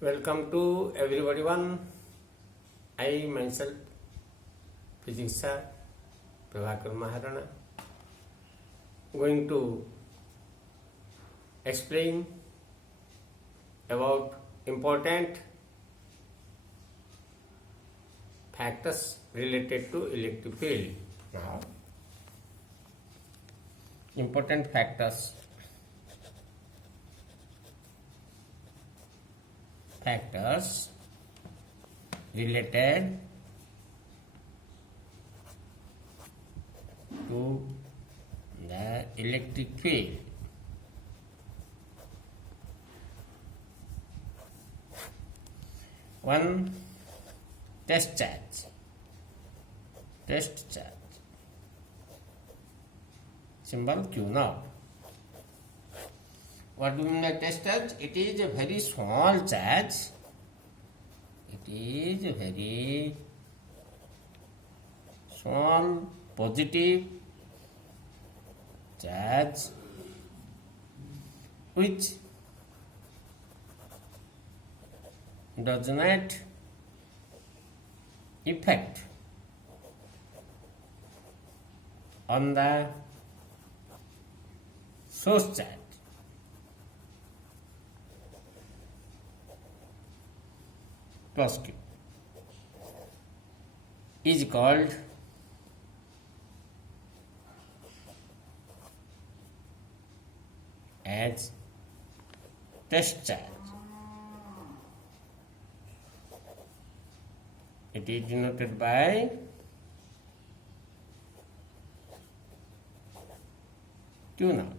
Welcome to everybody one. I myself, Physics Sir Prabhakar Maharana, going to explain about important factors related to electric field. Now, important factors related to the electric field. One, test charge. Symbol Q naught. What do you mean by test charge? It is a very small charge. It is a very small positive charge which does not affect on the source charge. Plus Q is called as test charge. It is denoted by Q naught.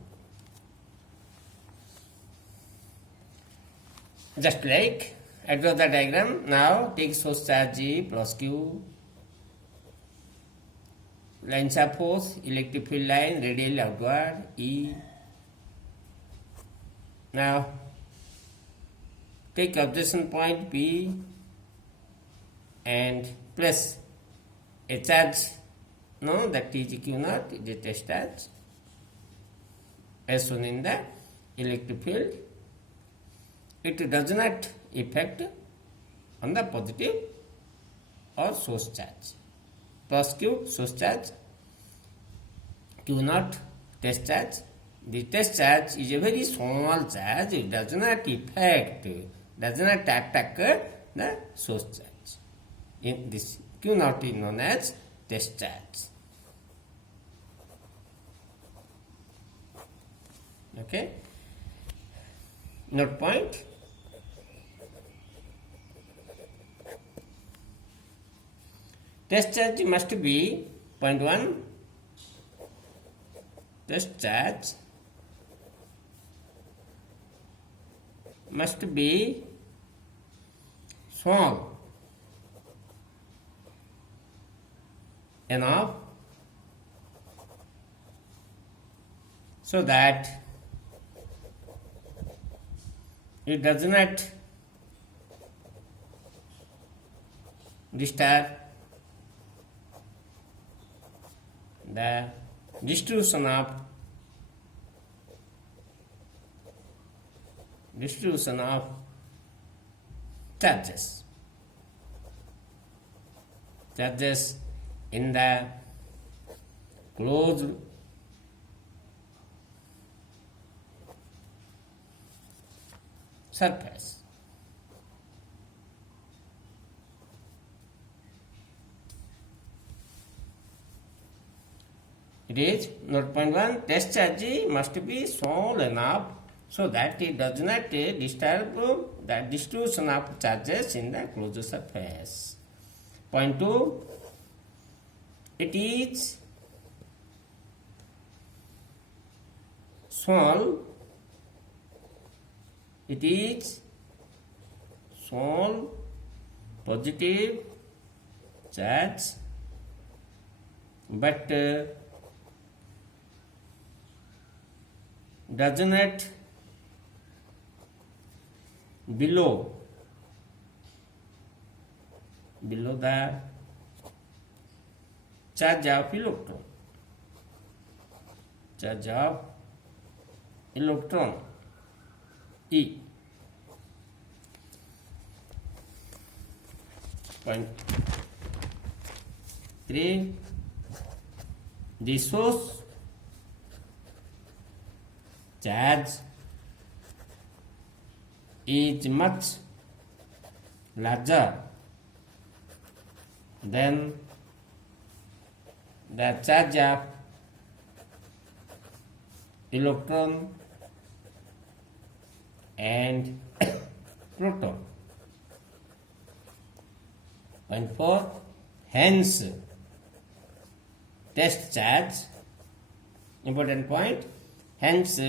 Just like I draw the diagram. Now take source charge G plus Q, lines of force, electric field line, radial outward E. Now take observation point P and place a charge, that is Q naught, is a test charge as shown in the electric field. It does not affect on the positive or source charge. Plus Q, source charge, Q naught, test charge. The test charge is a very small charge. It does not affect, does not attack the source charge. In this Q naught is known as test charge. Okay. Note point. Test charge must be point 1. Test charge must be small enough so that it does not disturb the distribution of charges in the closed surface. It is note point 1, test charge must be small enough so that it does not disturb the distribution of charges in the closed surface. Point 2, it is small positive charge but does not below the charge of electron E. Point 3. The source charge is much larger than the charge of electron and proton. Point 4. Hence, test charge, important point, hence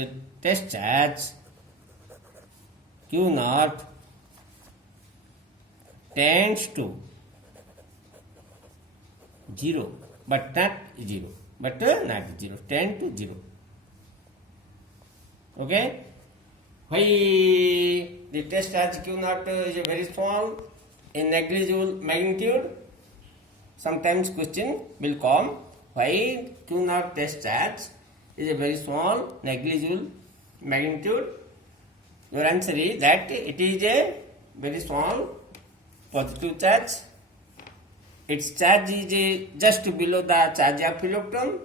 test charge Q naught tends to 0, but not 0, tend to 0. Okay? Why the test charge Q naught is very small, in negligible magnitude? Sometimes question will come, why Q naught test charge is a very small, negligible magnitude? Your answer is that it is a very small positive charge. Its charge is just below the charge of electron.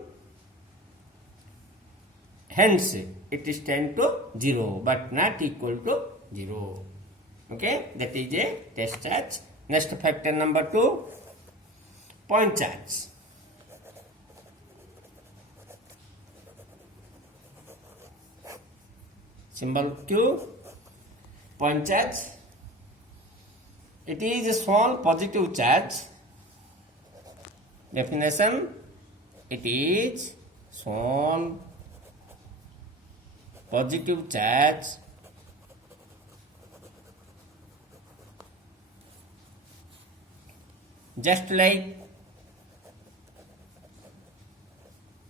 Hence, it is tend to 0, but not equal to 0. Okay, that is a test charge. Next factor number 2, point charge. Symbol Q, point charge. It is a small positive charge. Definition, it is small positive charge just like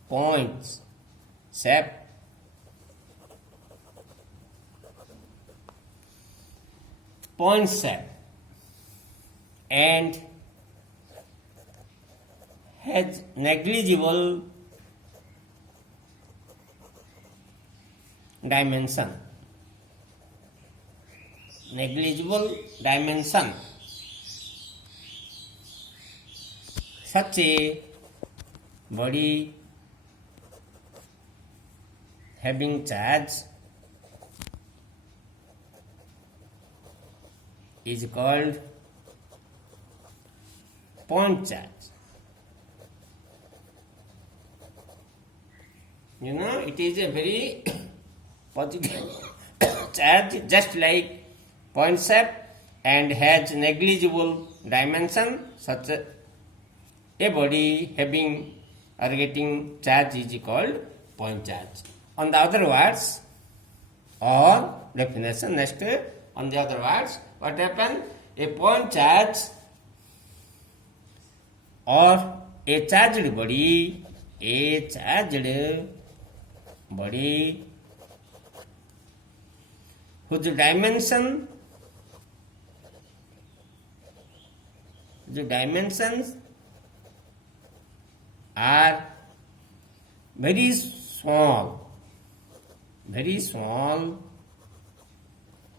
points shape and has negligible dimension. Such a body having charge is called point charge. You know, it is a very positive charge just like point shape and has negligible dimension. Such a body having or getting charge is called point charge. On the other words, or definition next, on the other words, what happens? A point charge or a charged body, whose dimensions are very small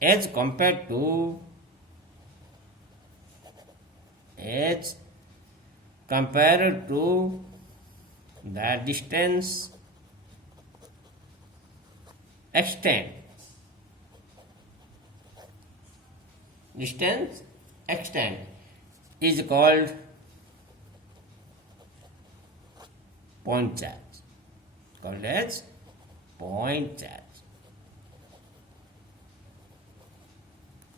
as compared to the distance extent is called point charge, called as point charge.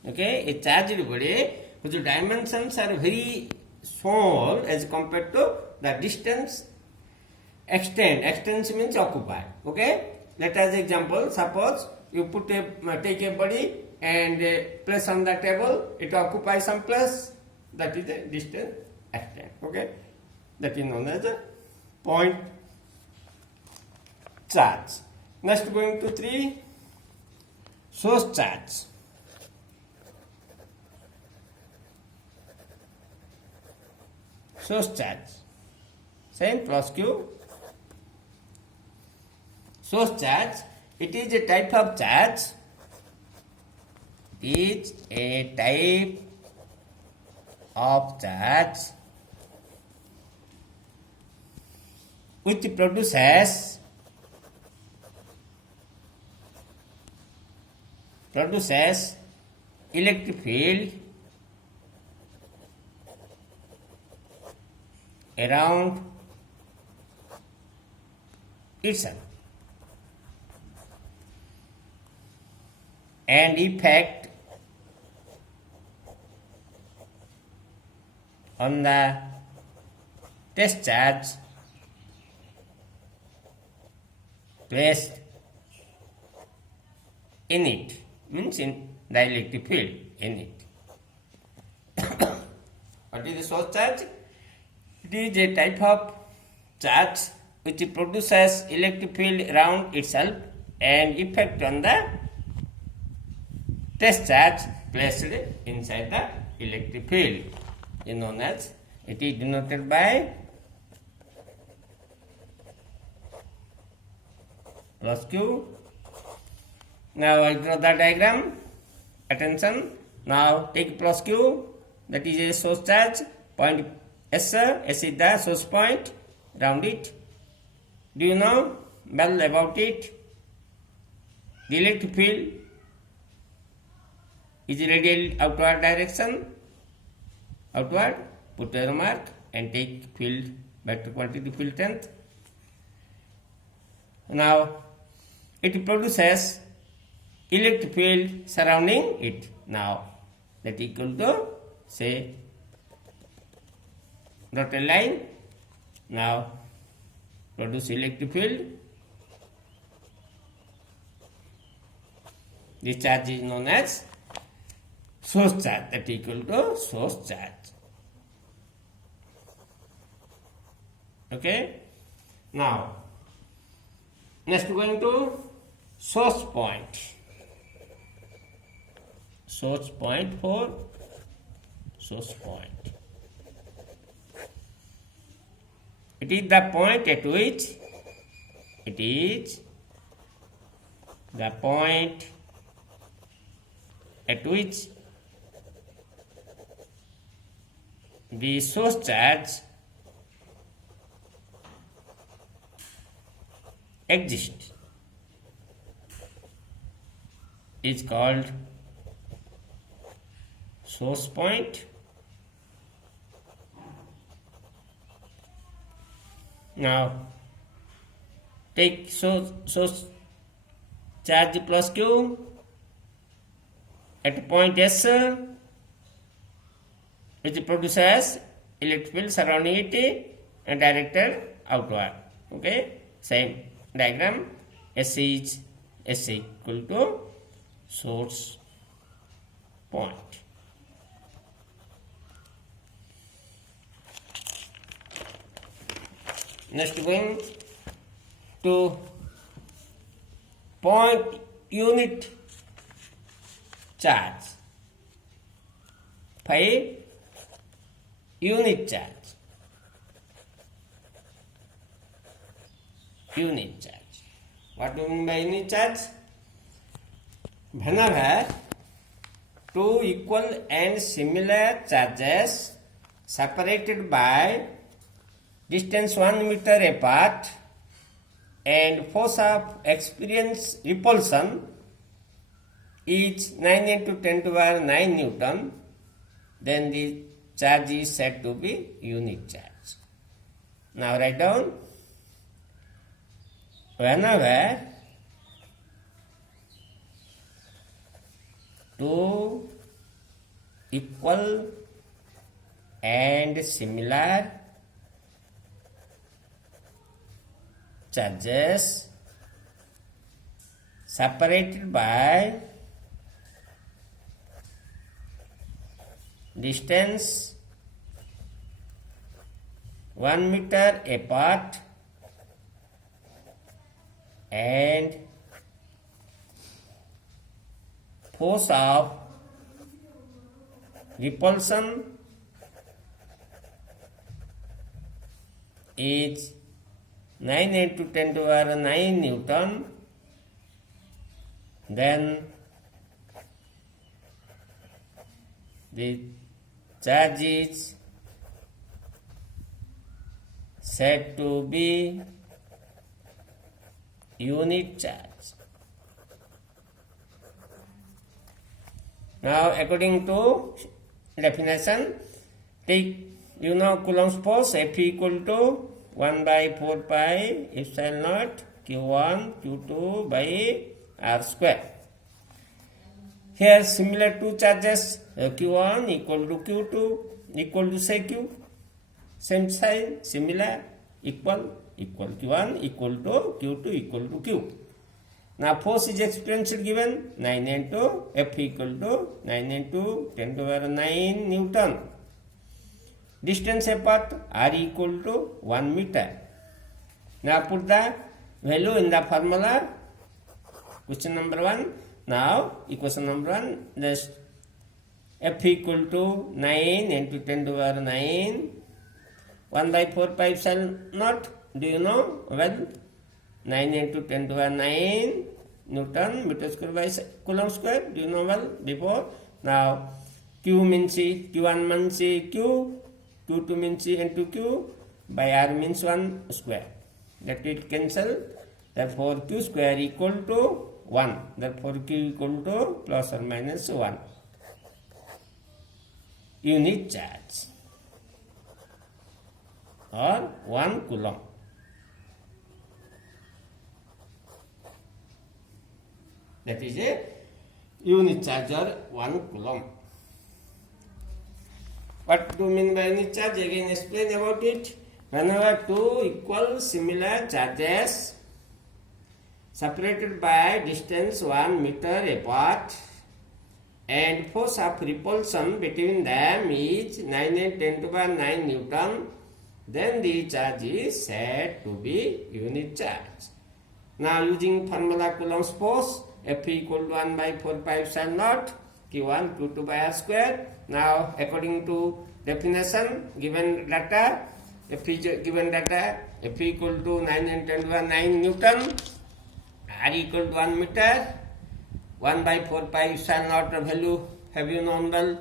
Okay, a charged body whose dimensions are very small as compared to the distance extent. Extent means occupied. Okay, let us example. Suppose you take a body and place on the table. It occupies some place. That is the distance extent. Okay, that is known as a point charge. Next, going to 3, source charge. Source charge, same plus Q. Source charge, it is a type of charge. It is a type of charge which produces electric field around itself and effect on the test charge placed in it, means in the electric field in it. What is the source charge? It is a type of charge which produces electric field around itself and effect on the test charge placed inside the electric field is known as, it is denoted by plus Q. Now I draw the diagram. Attention. Now take plus Q, that is a source charge, point S. S is the source point, round it. Do you know well about it? The electric field is radial outward direction. Outward, put a mark and take field vector quantity field strength. Now it produces electric field surrounding it. Now that equal to, say, dotted line. Now produce electric field. This charge is known as source charge, that equal to source charge. Okay. Now next going to source point. Source point for source point. It is the point at which the source charge exists is called source point. Now take source charge plus Q at point S, which produces electric field surrounding it and directed outward. Okay, same diagram. S is equal to source point. Next going to point unit charge. 5 unit charge. Unit charge. What do you mean by unit charge? Whenever two equal and similar charges separated by distance 1 meter apart and force of experience repulsion is 9 into 10 to the power 9 Newton, then the charge is said to be unit charge. Now write down, whenever two equal and similar charges separated by distance 1 meter apart and force of repulsion is 9 into 10 to the power 9 Newton, then the charge is said to be unit charge. Now, according to definition, take Coulomb's force F equal to 1 by 4 pi epsilon naught Q1 Q2 by R square. Here similar two charges Q1 equal to Q2 equal to say Q, same sign, similar, equal, Q1 equal to Q2 equal to Q. Now force is exponential given 9 into F equal to 9 into 10 to the power 9 Newton. Distance apart R equal to 1 meter. Now put the value in the formula. Question number 1. Now equation number 1, just F equal to 9 into 10 to the power 9 1 by 4 pi epsilon naught. Do you know? Well, 9 into 10 to the power 9 Newton meter square by Coulomb square. Do you know well before? Now Q means Q1 means Q, Q2 means into Q, by R means 1 square. That it cancel. Therefore Q square equal to 1. Therefore Q equal to plus or minus 1. Unit charge or 1 Coulomb. That is a unit charge or 1 Coulomb. What do you mean by unit charge? Again explain about it. Whenever two equal similar charges separated by distance 1 meter apart and force of repulsion between them is 9 and 10 to the power 9 Newton, then the charge is said to be unit charge. Now using formula Coulomb's force, F equal to 1 by 4 pi epsilon naught Q1 Q2 by R square. Now according to definition given data, F equal to 9 and 10 to the power 9 Newton, R equal to 1 meter, 1 by 4 pi epsilon naught value have you known well,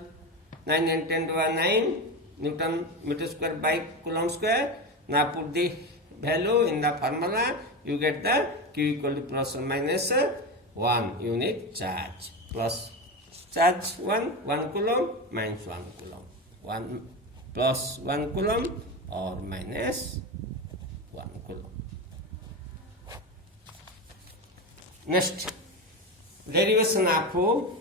9 and 10 to the power 9 Newton meter square by Coulomb square. Now put the value in the formula, you get the Q equal to plus or minus 1 unit charge. Plus charge 1 Coulomb minus 1 Coulomb. 1 plus 1 Coulomb or minus 1 Coulomb. Next, derivation of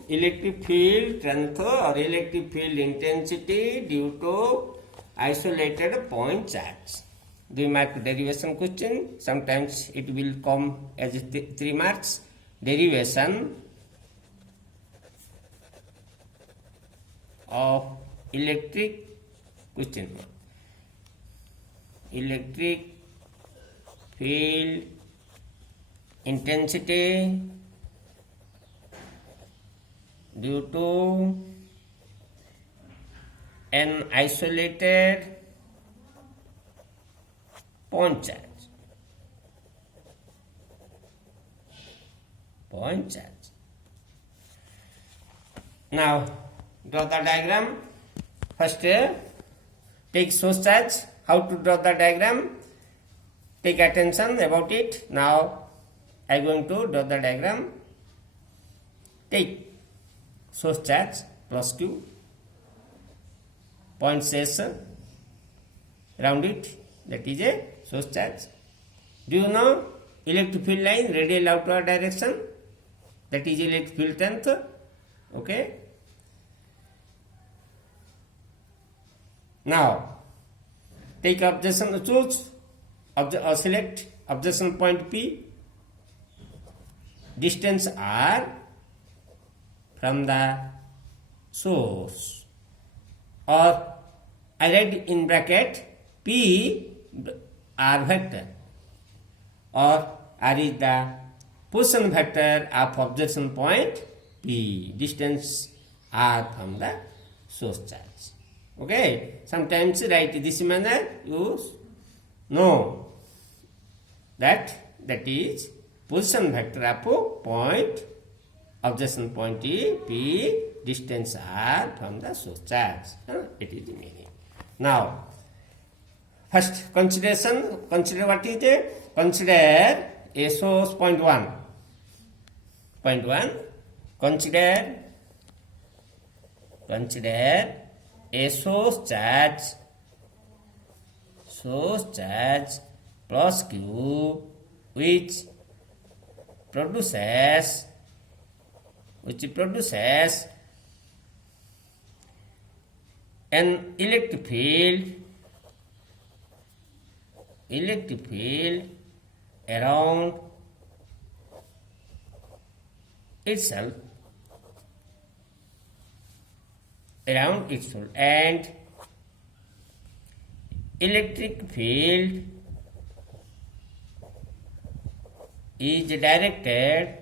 electric field strength or electric field intensity due to isolated point charge. 3 mark derivation question. Sometimes it will come as 3 marks. Derivation of electric question. Electric field intensity due to an isolated point charge. Point charge. Now draw the diagram. First take source charge. How to draw the diagram? Take attention about it. Now I am going to draw the diagram. Take source charge plus Q, point says round it, that is a source charge. Do you know electric field line radial outward direction? That is electric field strength. Okay. Now take observation, choose or select observation point P, distance R from the source, or I write in bracket P R vector, or R is the position vector of observation point P, distance R from the source charge. Okay, sometimes write this manner, you know that is position vector of point, observation point P, distance R from the source charge. it is remaining. Now, first consideration, consider what is it? Consider SO's point 1. Point 1, consider SO's charge plus Q which produces an electric field around itself and electric field is directed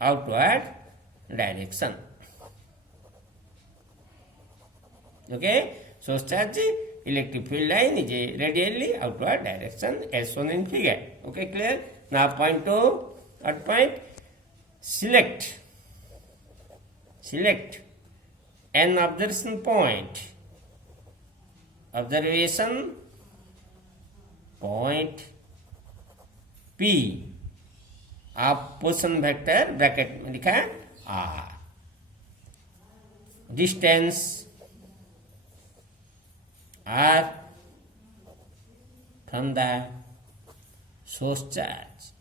outward direction. Okay, so charge electric field line is radially outward direction as shown in figure. Okay, clear? Now point 2, third point, select an observation point P of position vector bracket में लिखा है R. Distance R from the source charge.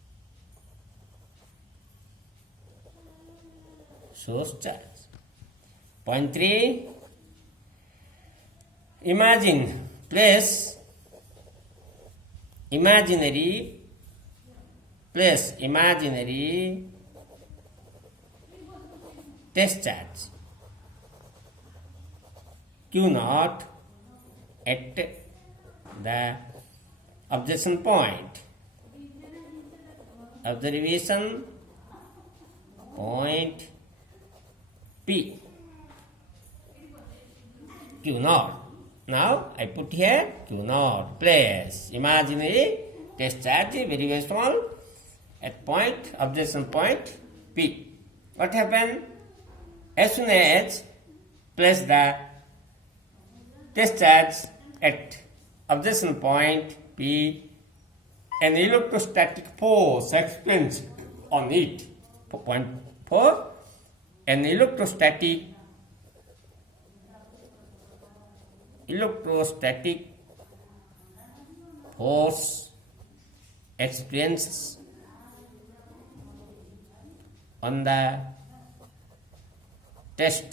Point 3, place imaginary test charge Q naught at the observation point P. Q naught. Now I put here Q naught. Place imaginary test charge very small at observation point P. What happened? As soon as place the test charge at observation point P, an electrostatic force experienced on it. Point 4, an electrostatic force experiences on the test